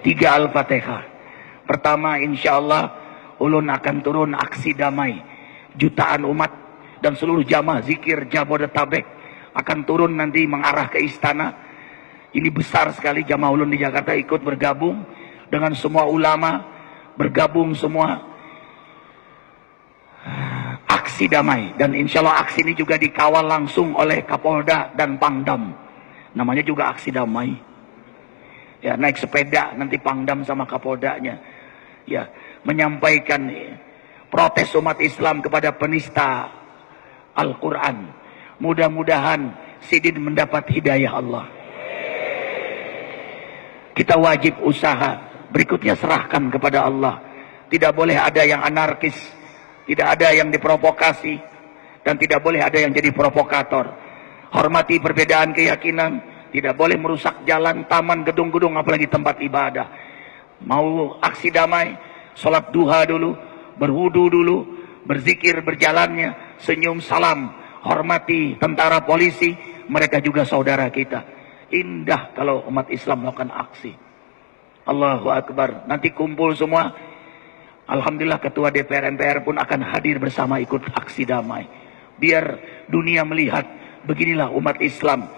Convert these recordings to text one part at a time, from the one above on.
3 Al-Fatihah. Pertama, insya Allah ulun akan turun aksi damai. Jutaan umat dan seluruh jamaah zikir Jabodetabek akan turun nanti mengarah ke istana. Ini besar sekali jamaah ulun di Jakarta ikut bergabung dengan semua ulama, bergabung semua aksi damai. Dan insya Allah aksi ini juga dikawal langsung oleh Kapolda dan Pangdam. Namanya juga aksi damai. Ya, naik sepeda nanti Pangdam sama Kapoldanya. Ya, menyampaikan protes umat Islam kepada penista Al-Quran. Mudah-mudahan Sidin mendapat hidayah Allah. Kita wajib usaha. Berikutnya serahkan kepada Allah. Tidak boleh ada yang anarkis. Tidak ada yang diprovokasi. Dan tidak boleh ada yang jadi provokator. Hormati perbedaan keyakinan. Tidak boleh merusak jalan, taman, gedung-gedung, apalagi tempat ibadah. Mau aksi damai, sholat duha dulu, berwudu dulu, berzikir berjalannya, senyum salam, hormati tentara polisi, mereka juga saudara kita. Indah kalau umat Islam melakukan aksi. Allahu Akbar. Nanti kumpul semua. Alhamdulillah ketua DPR MPR pun akan hadir bersama ikut aksi damai. Biar dunia melihat beginilah umat Islam.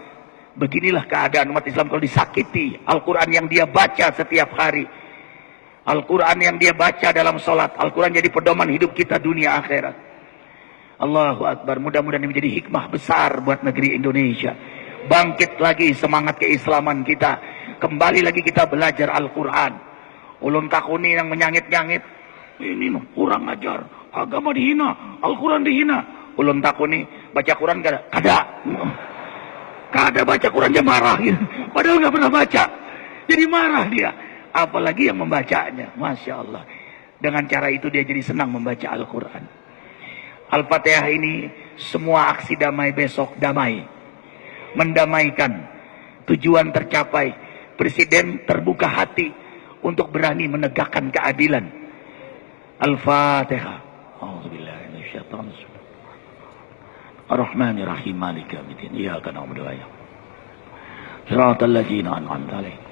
Beginilah keadaan umat Islam kalau disakiti. Al-Quran yang dia baca setiap hari, Al-Quran yang dia baca dalam sholat, Al-Quran jadi pedoman hidup kita dunia akhirat. Allahu Akbar. Mudah-mudahan ini menjadi hikmah besar buat negeri Indonesia. Bangkit lagi semangat keislaman kita. Kembali lagi kita belajar Al-Quran. Ulun takuni yang menyangit-nyangit, ini kurang ajar, agama dihina, Al-Quran dihina. Ulun takuni, baca Quran kada baca Qurannya marah gitu. Padahal nggak pernah baca. Jadi marah dia. Apalagi yang membacanya. Masya Allah. Dengan cara itu dia jadi senang membaca Al-Quran. Al-Fatihah ini semua aksi damai besok damai. Mendamaikan. Tujuan tercapai. Presiden terbuka hati untuk berani menegakkan keadilan. Al-Fatihah. A'udzubillahi Ar-Rahmanir Rahim Maliki Yaumiddin. Iyyaka na'budu wa iyyaka nasta'in. Shiratal ladzina an'amta 'alaihim.